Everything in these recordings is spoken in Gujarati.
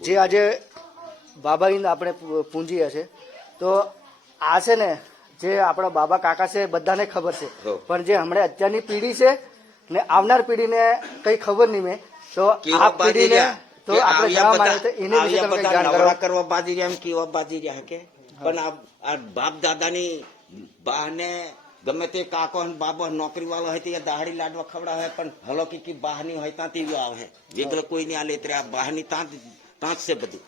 જે આજે બાબાઈન આપણે પૂંજીએ છે તો આ છે ને જે આપણા બાબા કાકા છે બધાને ખબર છે, પણ જે હમણાં અત્યારની પેઢી છે ને આવનાર પેઢીને કઈ ખબર નહીં મેં તો આ પેઢીને તો આપણે જવા માંગે છે એને વિશે તમે કઈ જાણ કરો. કરવા બાજી રહ્યા એમ કેવા બાજી રહ્યા કે પણ આ બાપ દાદાની બાને ગમે તે કાકો અને બાબો નોકરી વાળો હોય તો એ દાહડી લાડવા ખવડાવે પણ હલો કી બહારની હોય ત્યાંથી આવે વેગળ કોઈ નહીં આલે એટલે આ બહારની ત્યાં છે બધું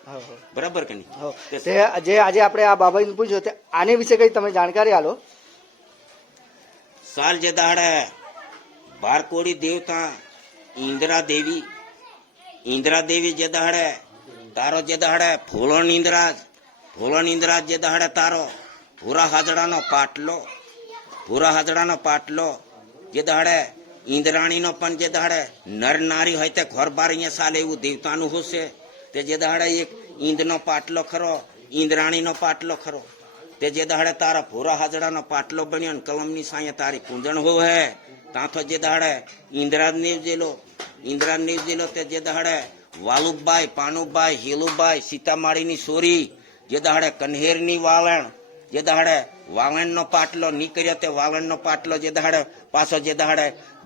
બરાબર કે નહીં. જે આજે આપણે આ બાબાને પૂછ્યું આની વિશે કઈ તમે જાણકારી આલો. સાલ જે દાડે બારકોડી દેવતા ઇન્દ્રા દેવી જે દાડે તારો જે દાડે ફૂલો નિંદ્રાજ જે દાડે તારો ભૂરા હાજડાનો પાટલો જે દાડે ઇન્દ્રાણીનો પણ જે દાડે નર નારી હોય તે ઘર બાર અહીંયા સાલે એવું દેવતાનું હશે તે જે દાડે એક ઈંદનો પાટલો ખરો ઇન્દ્રાણીનો પાટલો ખરો તે જે દાડે તારા ભૂરા હાજડાનો પાટલો બન્યો ને કલમની સાંયે તારી પૂંજણ હોવે તાંથો જે દાડે ઇન્દ્રાજ નીવજેલો તે જે દાડે વાલુબાઈ પાનુબાઈ હીલુબાઈ સીતામાળીની સોરી જે દાડે કન્હેરની વાલણ જે દાડે વાલણનો પાટલો નીકળ્યો તે વાલણનો પાટલો જે દાડે પાછો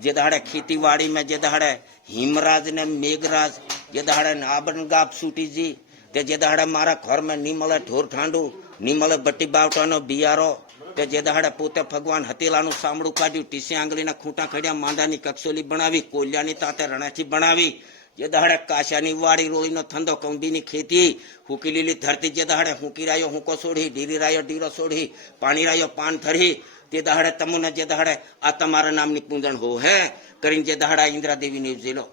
જે દાડે ખેતીવાડીમાં જે દાડે હિમરાજ ને મેઘરાજ જે દાડે આબનગાપ સુટીજી તે જે દાડે મારા ઘરમાં નિમલે ઢોર ઠાંડુ નિમલે બટ્ટી બાવટાનો બિયારો તે જે દાડે પોતે ભગવાન હતીલાનું સાંભળું કાઢ્યું ટીસી આંગળીના ખૂંટા ખડ્યા માંડાની કક્ષોલી બનાવી કોલિયાની તાતે રણેથી બનાવી જે દાડે કાશાની વાડી રોળીનો થંદો કૌંડીની ખેતી હુકી લીલી ધરતી જે દાડે હુકી રાયો હુંકો સોઢી ડીરી રાયો ડીરો સોઢી પાણી રાયો પાન ધરી તે દાડે તમુને જે દાડે આ તમારા નામની પૂંજણ હો હે કરીને જે દાડા ઇન્દ્રા દેવી નીવજેલો